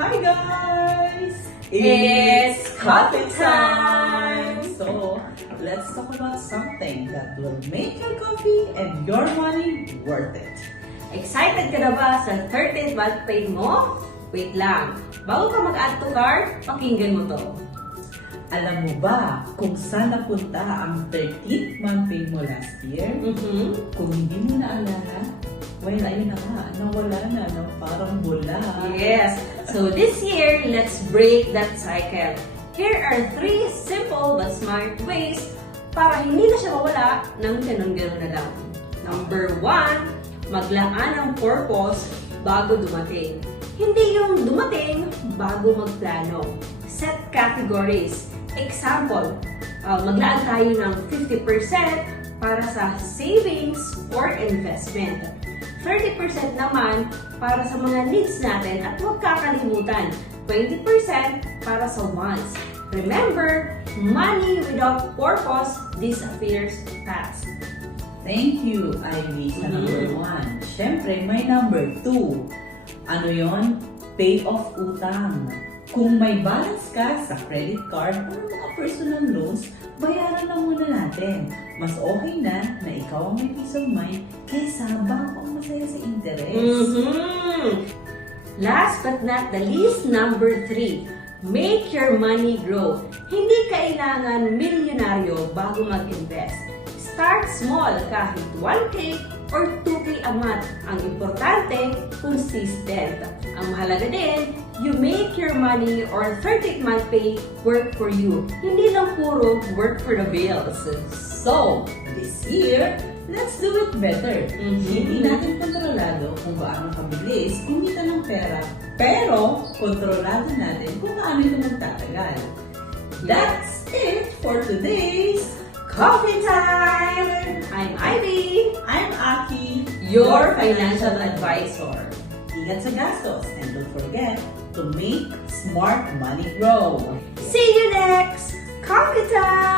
Hi guys! It's coffee time! So, let's talk about something that will make your coffee and your money worth it. Excited ka na ba sa 30th month pay mo? Wait lang, bago ka mag-add to cart, pakinggan mo to. Alam mo ba kung saan napunta ang 13th month pay mo last year? Kung hindi mo naalala, well, ayun na nga, nawala na ng parang bula. Yes, so this year, let's break that cycle. Here are 3 simple but smart ways para hindi na siya mawala ng ganun-ganun na lang. Number 1, maglaan ng purpose bago dumating. Hindi yung dumating bago magplano. Set categories. Example, maglaan tayo ng 50% para sa savings or investment. 30% naman para sa mga needs natin at huwag kakalimutan, 20% para sa wants. Remember, money without purpose disappears fast. Thank you, Ivy, sa number 1. Siyempre, may number 2. Ano yon? Pay off utang. Kung may balance ka sa credit card o mga personal loans, bayaran na muna natin. Mas okay na ikaw ang may peace of mind kaysa bangkong masaya sa interest. Last but not the least, number 3. Make your money grow. Hindi kailangan milyonaryo bago mag-invest. Start small kahit 1K or 2K a month. Ang importante, consistent. Ang mahalaga din, you make your money or 30th month pay work for you. Hindi lang puro work for the bills. So, this year, let's do it better. Hindi natin kontrolado kung gaano kabilis kumita ng pera, pero kontrolado natin kung gaano ito magtatagal. That's it for today's Coffee time! I'm Ivy, I'm Aki, your financial advisor. Ingat sa gastos and don't forget to make smart money grow. See you next Coffee time!